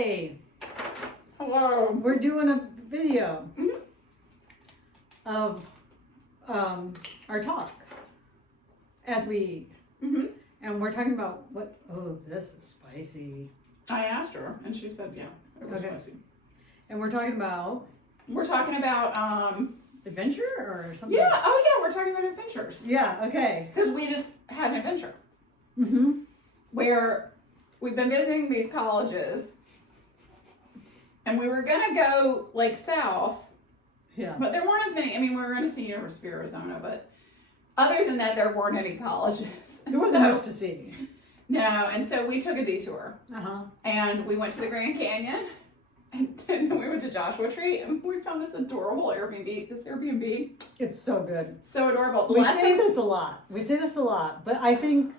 Hey, Hello. we're doing a video of our talk as we eat. And we're talking about what, oh, this is spicy. I asked her, and she said, yeah, it was Okay. spicy. And we're talking about We're talking about, adventure or something? we're talking about adventures. Yeah, okay. Because we just had an adventure Mm-hmm. where we've been visiting these colleges, and we were gonna go like south, Yeah. but there weren't as many. I mean, we were gonna see University of Arizona, but other than that, there weren't any colleges. There wasn't much to see. No, and so we took a detour, Uh-huh. and we went to the Grand Canyon, and then we went to Joshua Tree, and we found this adorable Airbnb. It's so good. So adorable. We say this a lot, but I think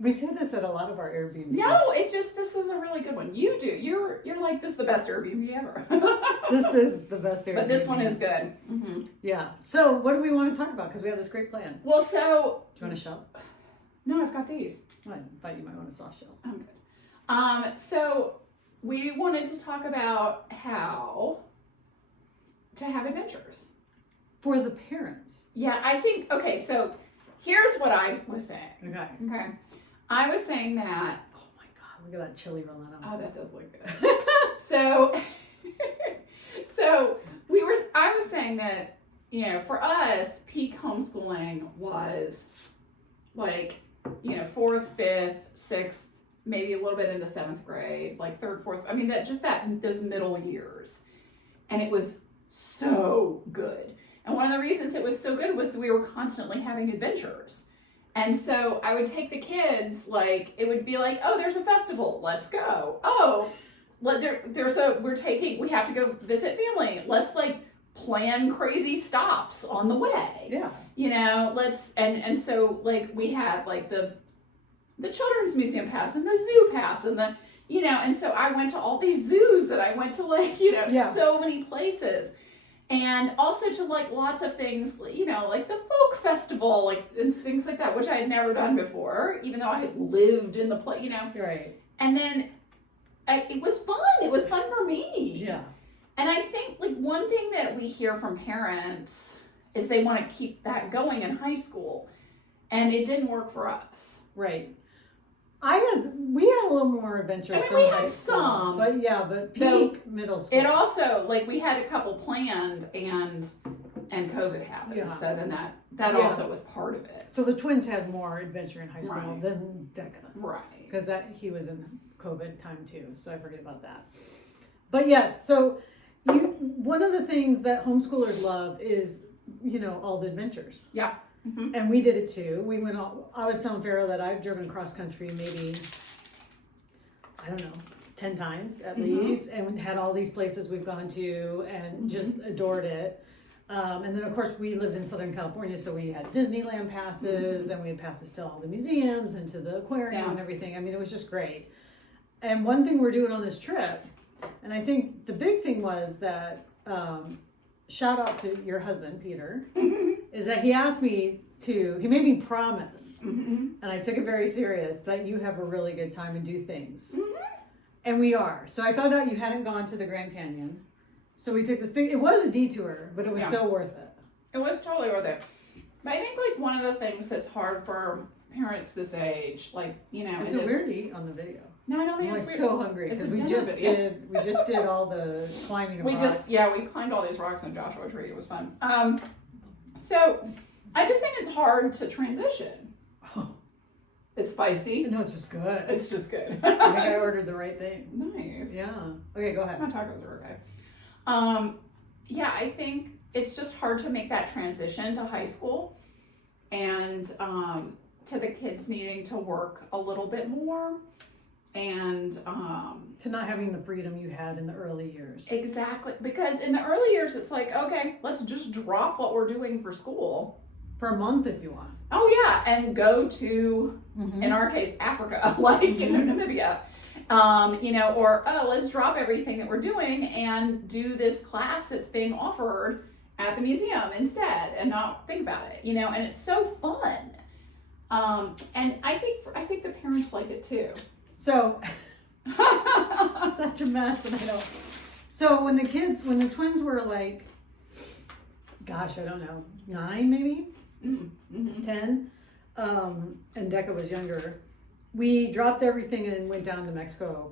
we say this at a lot of our Airbnb. No, this is a really good one. You do. You're like, this is the best Airbnb ever. This is the best Airbnb. But this one is good. Mm-hmm. Yeah. So what do we want to talk about? Because we have this great plan. Well, so. Do you want a shell? No, I've got these. Oh, I thought you might want a soft shell. I'm good. So we wanted to talk about how to have adventures. For the parents. Yeah, I think, okay, so here's what I was saying. Okay. Okay. I was saying that. Oh my God, look at that chili rolling out. Oh, that does look good. I was saying that, for us, peak homeschooling was like, 4th, 5th, 6th, maybe a little bit into 7th grade, like 3rd, 4th. I mean, those middle years. And it was so good. And one of the reasons it was so good was we were constantly having adventures. And so I would take the kids, it would be like, oh, there's a festival, let's go. Oh, we have to go visit family. Let's plan crazy stops on the way. Yeah. So we had the children's museum pass and the zoo pass and and so I went to all these zoos and I went to so many places. And also to lots of things, like the folk festival, and things like that, which I had never done before, even though I had lived in the place, Right. And then it was fun. It was fun for me. Yeah. And I think one thing that we hear from parents is they want to keep that going in high school, and it didn't work for us. Right. We had a little more adventures. I mean, we high had school, some, but peak middle school. It also we had a couple planned, and COVID happened, Yeah. so then that also was part of it. So the twins had more adventure in high school Right. than Decca. Right. Because he was in COVID time too, so I forget about that. But yes, so one of the things that homeschoolers love is, all the adventures. Yeah. Mm-hmm. And we did it too. I was telling Farrar that I've driven cross country maybe, 10 times at least, and had all these places we've gone to and just adored it. And then of course we lived in Southern California, so we had Disneyland passes and we had passes to all the museums and to the aquarium and everything. I mean, it was just great. And one thing we're doing on this trip, and I think the big thing was that, shout out to your husband, Peter, is that he asked me he made me promise, and I took it very serious, that you have a really good time and do things. And we are. So I found out you hadn't gone to the Grand Canyon. So we took this it was a detour, but it was so worth it. It was totally worth it. But I think one of the things that's hard for parents this age, Is it weird to eat on the video? No, I don't think I'm it's weird. so hungry because we just did all the climbing. We climbed all these rocks on Joshua Tree. It was fun. So I just think it's hard to transition. Oh. It's spicy. No, it's just good. It's just good. I think I ordered the right thing. Nice. Yeah. Okay, go ahead. My tacos are okay. I think it's just hard to make that transition to high school and to the kids needing to work a little bit more and to not having the freedom you had in the early years. Exactly. Because in the early years, it's okay, let's just drop what we're doing for school. For a month if you want. Oh, yeah. And go to, in our case, Africa, Namibia. Or, let's drop everything that we're doing and do this class that's being offered at the museum instead and not think about it, and it's so fun. And I think the parents like it too. So Such a mess, and I don't. So when the twins were like, gosh, I don't know, 9 maybe, 10, and Decca was younger, we dropped everything and went down to Mexico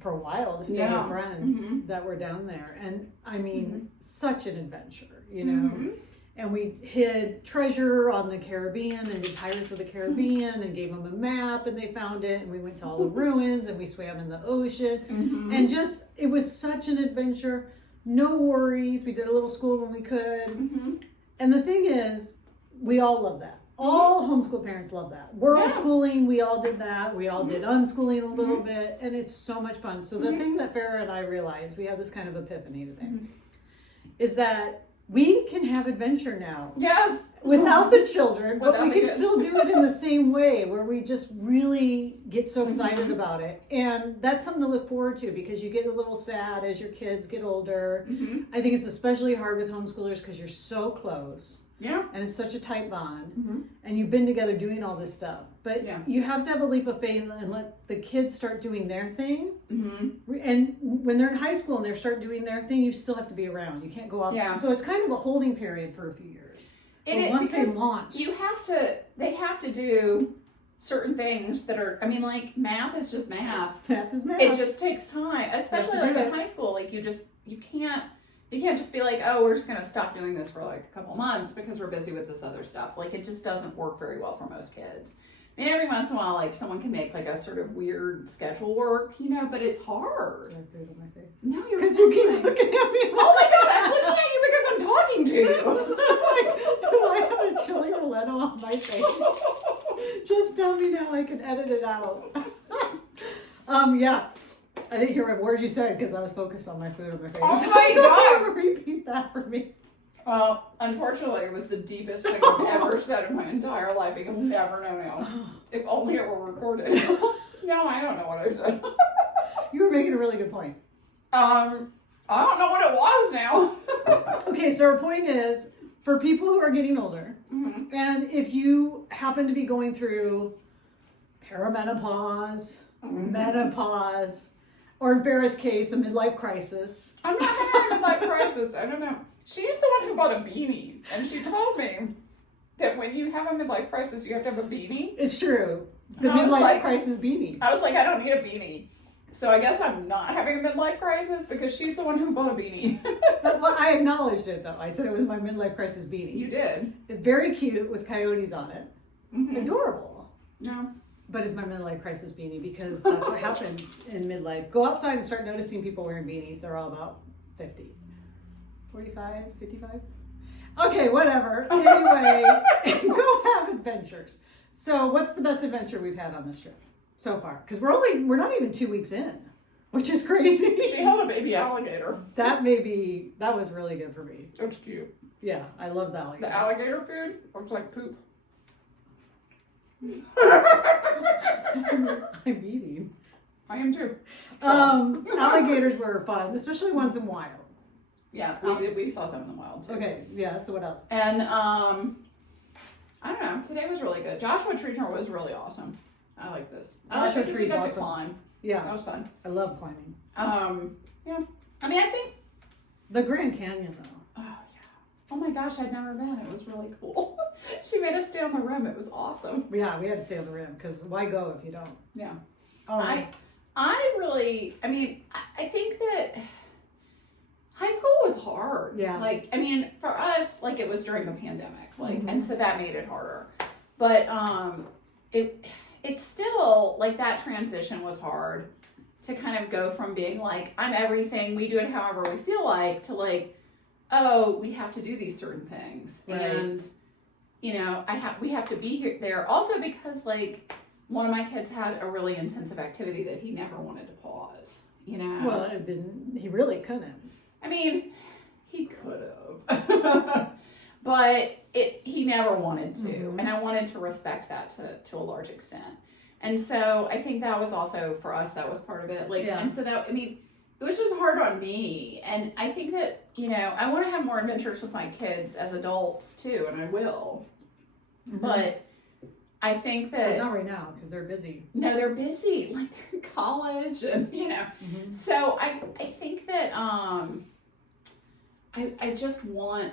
for a while to stay with friends that were down there, and I mean, such an adventure, you know. And we hid treasure on the Caribbean and did Pirates of the Caribbean and gave them a map and they found it, and we went to all the ruins and we swam in the ocean and just, it was such an adventure. No worries. We did a little school when we could. And the thing is, we all love that. All homeschool parents love that. World schooling, we all did that. We all did unschooling a little bit, and it's so much fun. So the thing that Farrar and I realized, we had this kind of epiphany today, is that we can have adventure now. Yes. Without the children, but we can still do it in the same way, where we just really get so excited about it. And that's something to look forward to, because you get a little sad as your kids get older. I think it's especially hard with homeschoolers because you're so close. Yeah. And it's such a tight bond. And you've been together doing all this stuff. But you have to have a leap of faith and let the kids start doing their thing. And when they're in high school and they start doing their thing, you still have to be around. You can't go out. Yeah. So it's kind of a holding period for a few years. But once they launch, they have to do certain things that are, I mean, like, math is just math. Math is math. It just takes time, especially like in high school. Like, you can't just be like, oh, we're just going to stop doing this for like a couple months because we're busy with this other stuff. Like, it just doesn't work very well for most kids. I mean, every once in a while, like, someone can make like a sort of weird schedule work, you know, but it's hard. I have food on my face. No, you're because you keep looking at me. Oh my God, I'm looking at you because I'm talking to you. I have a chili Roletto on my face. Just tell me now, I can edit it out. Yeah. I didn't hear a word you said because I was focused on my food on my face. Oh my God. Repeat that for me. Well, unfortunately, it was the deepest thing I've ever said in my entire life. You'll never know now. If only it were recorded. No, I don't know what I said. You were making a really good point. I don't know what it was now. Okay, so our point is, for people who are getting older, and if you happen to be going through perimenopause, menopause, or in Farrah's case, a midlife crisis. I'm not having a midlife crisis. I don't know. She's the one who bought a beanie, and she told me that when you have a midlife crisis, you have to have a beanie. It's true. The midlife crisis beanie. I was like, I don't need a beanie. So I guess I'm not having a midlife crisis because she's the one who bought a beanie. Well, I acknowledged it, though. I said it was my midlife crisis beanie. You did. Very cute with coyotes on it. Adorable. No. But it's my midlife crisis beanie because that's what happens in midlife. Go outside and start noticing people wearing beanies. They're all about 50. 45, 55? Okay, whatever. Anyway, go have adventures. So what's the best adventure we've had on this trip so far? Because we're not even 2 weeks in, which is crazy. She held a baby alligator. That was really good for me. That's cute. Yeah, I love the alligator. The alligator food looks like poop. I'm eating. I am too. Alligators were fun, especially ones in wild. Yeah, we did. We saw some in the wild too. Okay, yeah. So what else? And I don't know. Today was really good. Joshua Tree Tour was really awesome. I like this. Joshua Tree's awesome. awesome. Climb. Yeah, That was fun. I love climbing. Yeah. I mean, I think. The Grand Canyon, though. Oh yeah. Oh my gosh, I'd never been. It was really cool. She made us stay on the rim. It was awesome. Yeah, we had to stay on the rim because why go if you don't? Yeah. Oh, I really. I mean, I think that. High school was hard. Yeah. Like, I mean, for us, like, it was during the pandemic, like, and so that made it harder. But it's still, like, that transition was hard to kind of go from being like, I'm everything, we do it however we feel like, to like, oh, we have to do these certain things. Right. And, you know, we have to be here there. Also because, like, one of my kids had a really intensive activity that he never wanted to pause, you know? well, he really couldn't. I mean, he could have, but he never wanted to, and I wanted to respect that to a large extent. And so I think that was also for us, that was part of it. Like, and so that, I mean, it was just hard on me. And I think that, you know, I want to have more adventures with my kids as adults too, and I will. But I think But that not right now because they're busy. no, they're busy, like they're in college, and So I think that I just want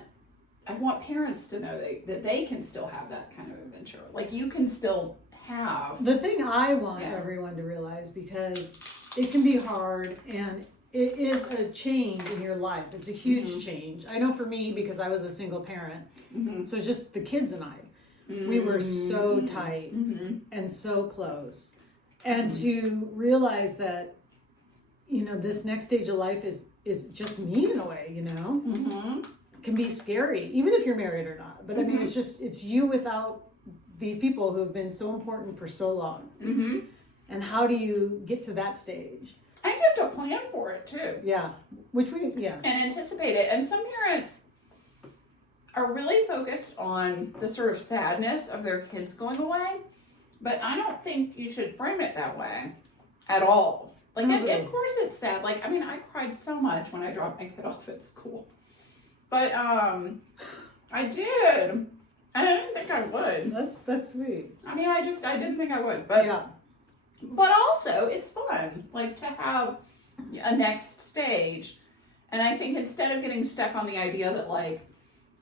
parents to know that they can still have that kind of adventure. Like you can still have. The thing I want everyone to realize, because it can be hard and it is a change in your life. It's a huge change. I know for me, because I was a single parent, so it's just the kids and I. We were so tight and so close. And to realize that, this next stage of life is just me in a way, can be scary, even if you're married or not. But I mean, it's you without these people who have been so important for so long. And how do you get to that stage? And you have to plan for it too. Yeah. And anticipate it. And some parents are really focused on the sort of sadness of their kids going away. But I don't think you should frame it that way at all. Like, of course it's sad. Like, I mean, I cried so much when I dropped my kid off at school. But I did. And I didn't think I would. That's sweet. I mean, I didn't think I would. But also, it's fun, like, to have a next stage. And I think instead of getting stuck on the idea that, like,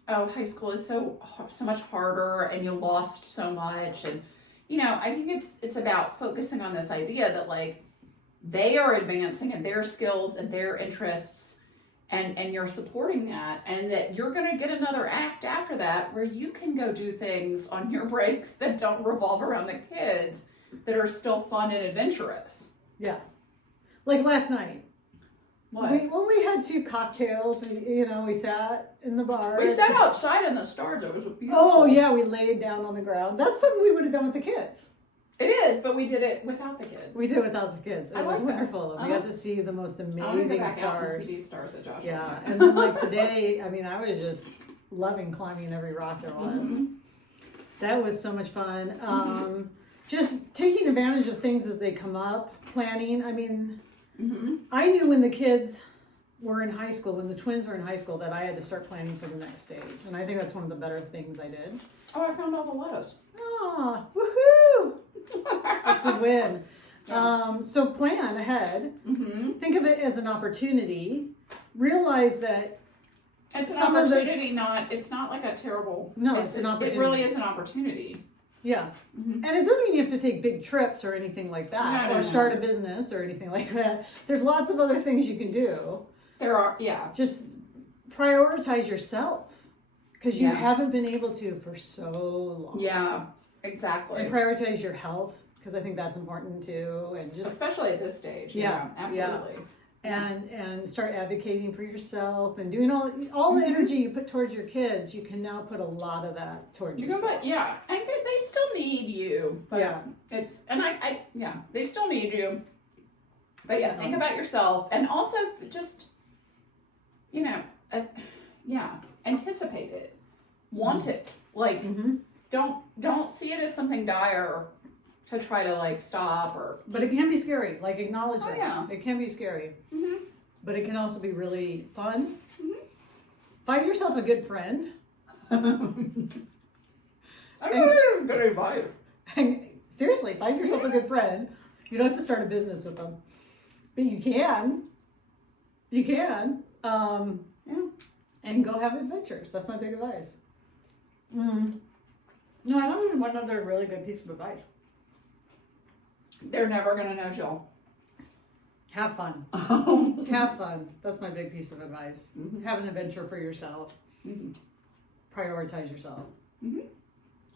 oh, high school is so much harder and you lost so much. And, I think it's about focusing on this idea that, like, they are advancing in their skills and their interests, and you're supporting that, and that you're going to get another act after that where you can go do things on your breaks that don't revolve around the kids, that are still fun and adventurous. Yeah. Like last night. What? When we had 2 cocktails, we sat in the bar. We sat outside in the stars. It was beautiful. Oh, yeah, we laid down on the ground. That's something we would have done with the kids. It is, but we did it without the kids. We did it without the kids. It was wonderful. That. We got to see the most amazing I want to go back stars. Out and see these stars that Josh. Yeah, and then like today, I mean, I was just loving climbing every rock there was. That was so much fun. Just taking advantage of things as they come up, planning. I mean, I knew when the kids were in high school, when the twins were in high school, that I had to start planning for the next stage. And I think that's one of the better things I did. Oh, I found all the letters. Ah, woohoo! That's a win. So plan ahead. Think of it as an opportunity. Realize that it's an opportunity. It's not like a terrible. No, it's an opportunity. It really is an opportunity. Yeah, and it doesn't mean you have to take big trips or anything like that, or start a business or anything like that. There's lots of other things you can do. There are, Just prioritize yourself, because you haven't been able to for so long. Yeah, exactly. And prioritize your health, because I think that's important too, and just especially at this stage. Yeah, absolutely. Yeah. And start advocating for yourself and doing all the energy you put towards your kids. You can now put a lot of that towards yourself. And they still need you. But they still need you. But yes, think about yourself, and also just anticipate it, want it. Like don't see it as something dire to try to like stop or. But it can be scary. Like acknowledge it. Yeah. It can be scary. But it can also be really fun. Find yourself a good friend. I really good advice. And seriously, find yourself a good friend. You don't have to start a business with them, but you can. You can. And go have adventures. That's my big advice. No, I know there's one other really good piece of advice. They're never gonna know, Joel. Have fun. Have fun. That's my big piece of advice. Have an adventure for yourself. Prioritize yourself.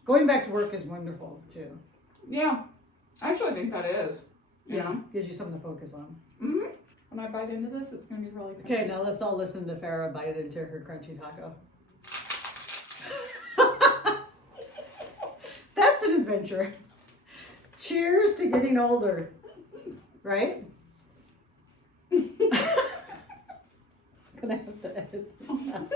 Going back to work is wonderful too. Yeah, I actually think that is. Yeah, gives you something to focus on. When I bite into this, it's going to be really good. Okay, now let's all listen to Farrar bite into her crunchy taco. That's an adventure. Cheers to getting older. Right? I'm gonna have to edit this out.